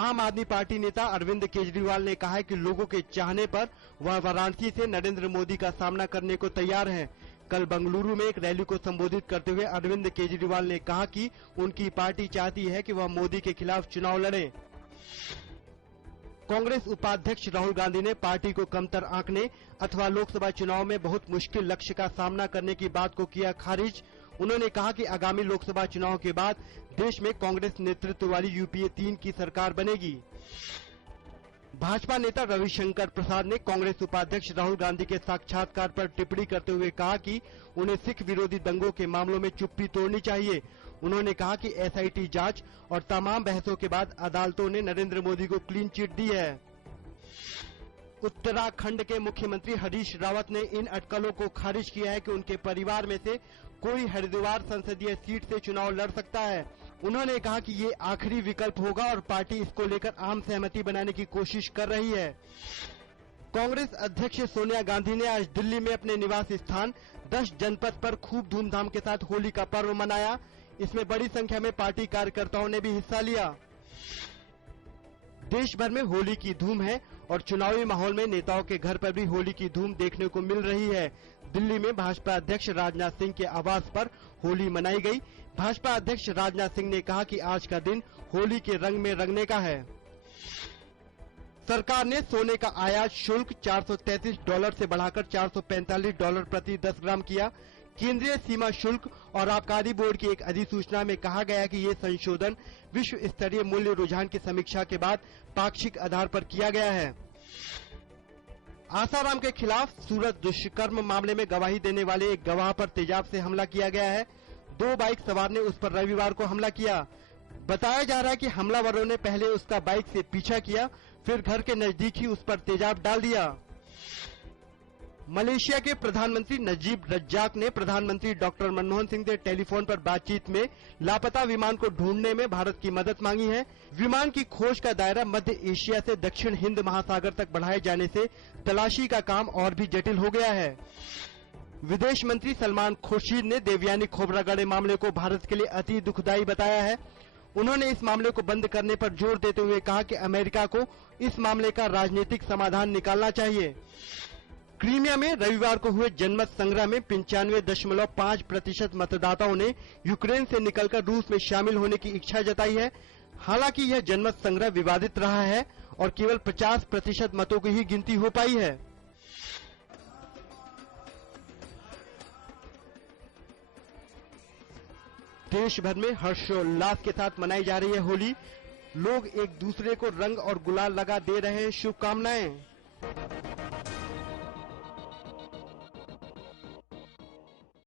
आम आदमी पार्टी नेता अरविंद केजरीवाल ने कहा है कि लोगों के चाहने पर वह वाराणसी से नरेंद्र मोदी का सामना करने को तैयार हैं। कल बंगलुरु में एक रैली को संबोधित करते हुए अरविंद केजरीवाल ने कहा कि उनकी पार्टी चाहती है कि वह मोदी के खिलाफ चुनाव लड़े। कांग्रेस उपाध्यक्ष राहुल गांधी ने पार्टी को कमतर आंकने अथवा लोकसभा चुनाव में बहुत मुश्किल लक्ष्य का सामना करने की बात को किया खारिज। उन्होंने कहा कि आगामी लोकसभा चुनाव के बाद देश में कांग्रेस नेतृत्व वाली यूपीए 3 की सरकार बनेगी। भाजपा नेता रविशंकर प्रसाद ने कांग्रेस उपाध्यक्ष राहुल गांधी के साक्षात्कार पर टिप्पणी करते हुए कहा कि उन्हें सिख विरोधी दंगों के मामलों में चुप्पी तोड़नी चाहिए। उन्होंने कहा कि एसआईटी जांच और तमाम बहसों के बाद अदालतों ने नरेंद्र मोदी को क्लीन चिट दी है। उत्तराखंड के मुख्यमंत्री हरीश रावत ने इन अटकलों को खारिज किया है कि उनके परिवार में से कोई हरिद्वार संसदीय सीट से चुनाव लड़ सकता है। उन्होंने कहा कि ये आखिरी विकल्प होगा और पार्टी इसको लेकर आम सहमति बनाने की कोशिश कर रही है। कांग्रेस अध्यक्ष सोनिया गांधी ने आज दिल्ली में अपने निवास स्थान 10 जनपथ पर खूब धूमधाम के साथ होली का पर्व मनाया। इसमें बड़ी संख्या में पार्टी कार्यकर्ताओं ने भी हिस्सा लिया। देश भर में होली की धूम है और चुनावी माहौल में नेताओं के घर पर भी होली की धूम देखने को मिल रही है। दिल्ली में भाजपा अध्यक्ष राजनाथ सिंह के आवास पर होली मनाई गई। भाजपा अध्यक्ष राजनाथ सिंह ने कहा कि आज का दिन होली के रंग में रंगने का है। सरकार ने सोने का आयात शुल्क $433 से बढ़ाकर $445 प्रति 10 ग्राम किया। केंद्रीय सीमा शुल्क और आबकारी बोर्ड की एक अधिसूचना में कहा गया कि ये संशोधन विश्व स्तरीय मूल्य रुझान की समीक्षा के बाद पाक्षिक आधार पर किया गया है। आसाराम के खिलाफ सूरत दुष्कर्म मामले में गवाही देने वाले एक गवाह पर तेजाब से हमला किया गया है। 2 बाइक सवार ने उस पर रविवार को हमला किया। बताया जा रहा है कि हमलावरों ने पहले उसका बाइक से पीछा किया, फिर घर के नजदीक ही उस पर तेजाब डाल दिया। मलेशिया के प्रधानमंत्री नजीब रज्जाक ने प्रधानमंत्री डॉक्टर मनमोहन सिंह से टेलीफोन पर बातचीत में लापता विमान को ढूंढने में भारत की मदद मांगी है। विमान की खोज का दायरा मध्य एशिया से दक्षिण हिंद महासागर तक बढ़ाए जाने से तलाशी का काम और भी जटिल हो गया है। विदेश मंत्री सलमान खुर्शीद ने देवयानी खोबरागड़े मामले को भारत के लिए अति दुखदायी बताया है। उन्होंने इस मामले को बंद करने पर जोर देते हुए कहा कि अमेरिका को इस मामले का राजनीतिक समाधान निकालना चाहिए। क्रीमिया में रविवार को हुए जनमत संग्रह में 95.5% मतदाताओं ने यूक्रेन से निकलकर रूस में शामिल होने की इच्छा जताई है। हालांकि यह जनमत संग्रह विवादित रहा है और केवल 50% मतों की ही गिनती हो पाई है। देश भर में हर्षोल्लास के साथ मनाई जा रही है होली। लोग एक दूसरे को रंग और गुलाल लगा दे रहे हैं शुभकामनाएं।